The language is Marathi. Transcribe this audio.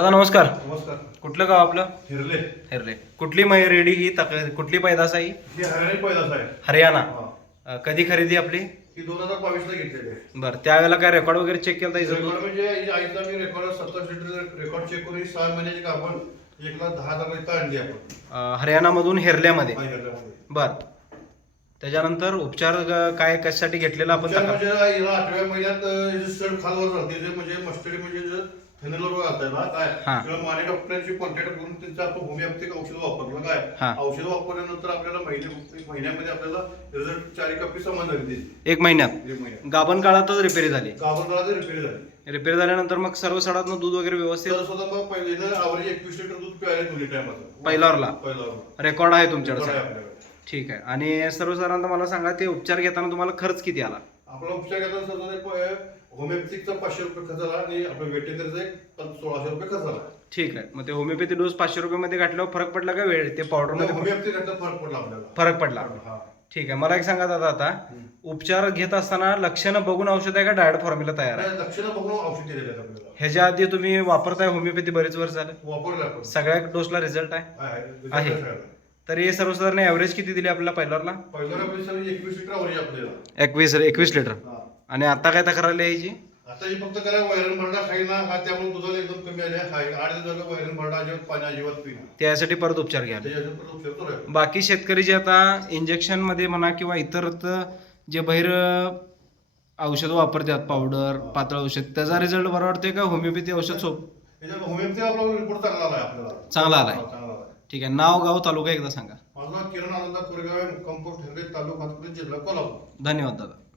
दादा नमस्कार. नमस्कार. कुठलं गाव आपलं? हिरले. हेरले. कुठली मै रेडी ही तक कुठली पैदास आहे ही? ही हरियाणी पैदास आहे हरियाणा. हा. अं, कधी खरेदी आपली? ही दोन हजार बावीस ला घेतलेली आहे. बरं त्यावेळेला काय रेकॉर्ड वगैरे चेक केलं रेकॉर्ड म्हणजे आईचा मी रेकॉर्ड लिटर रेकॉर्ड चेक करून ही सहा महिन्याची आपण एक लाख दहा हजार लिटर आणली आपण. हरियाणामधून हेरल्यामध्ये. हा, हिरल्यामध्ये. बर. त्याच्यानंतर उपचार काय कशासाठी घेतलेला आपण उपचार तक्रार? म्हणजे हिला आठव्या महिन्यात अं, हिचं सड खालवर राहते जे म्हणजे मस्टडी म्हणजे जे काय हा. माने कॉन्टॅक्ट करून त्यांचं आपण होमिओपॅथिक औषध वापरलं. काय औषध वापरल्यानंतर आपल्याला महिने महिन्यामध्ये आपल्याला रिझल्ट चारी कपी समज झाली एक महिन्यात. एक महिन्यात. गाभण काळातच रिपेअर झाली. गाभण काळात रिपेअर झाली. रिपेअर झाल्यानंतर मग सर्व सडातनं दूध वगैरे व्यवस्थित? एकवीस लिटर दूध प्यायला दोन्ही पहिल्यावरला? पहिल्यावरला रेकॉर्ड आहे तुमच्याकडे. ठीक आहे. आणि सर्वसाधारणतः मला सांगा ते उपचार घेताना तुम्हाला खर्च किती आला? आपला उपचार घेताना होमिओपॅथिकचा पाचशे रुपये खर्च आला आणि आपल्या वेटेनरीचा एक सोळाशे रुपये खर्च आला ठीक आहे. मग ते होमिओपॅथी डोस पाचशे रुपयामध्ये घातल्यावर फरक पडला का वेळ? ते पावडरमध्ये होमिओपॅथिक घातला फरक पडला आपल्याला. फरक पडला. हा. ठीक आहे. मला एक सांगा दादा आता. उपचार घेत असताना लक्षणं बघून औषध आहे का डायरेक्ट फॉर्म्युला तयार आहे? लक्षणं बघून औषध आपल्याला. ह्याच्या आधी तुम्ही वापरताय होमिओपॅथी बरेच वर्ष झालं. वापरलं सगळ्या डोसला रिझल्ट आहे. आहे. तर हे सर्वसाधारण ॲव्हरेज किती दिली आपल्याला पहिल्याला पहिल्यावर आपली सर एकवीस लिटर आवरेज आपल्याला. एकवीस एकवीस लिटर हा. आणि आता काय तक्रार आली याची? आता ही फक्त करा वैरण भरडा खाईना हा त्यामुळे दुधाला एकदम कमी आले आहे. आठ दिवस झालं वैरण भरडा अजिबात पाणी अजिबात पिना त्यासाठी परत उपचार घ्या. त्याच्यावर परत. बाकी शेतकरी जे आता इंजेक्शनमध्ये म्हणा किंवा इतर जे बाहेर औषध वापरतात पावडर पातळ औषध त्याचा रिझल्ट बरा वाटतोय का? होमिओपॅथी औषध सोप? होमिओपॅथी आपला रिपोर्ट चांगला आला आपल्याला. चांगला आलाय. ठीक आहे. नाव गाव तालुका एकदा सांगा. माझं नाव किरण आनंदा कोरेगाव आहे. मुक्काम पोस्ट ठरले तालुका जिल्हा कोल्हापूर. धन्यवाद दादा.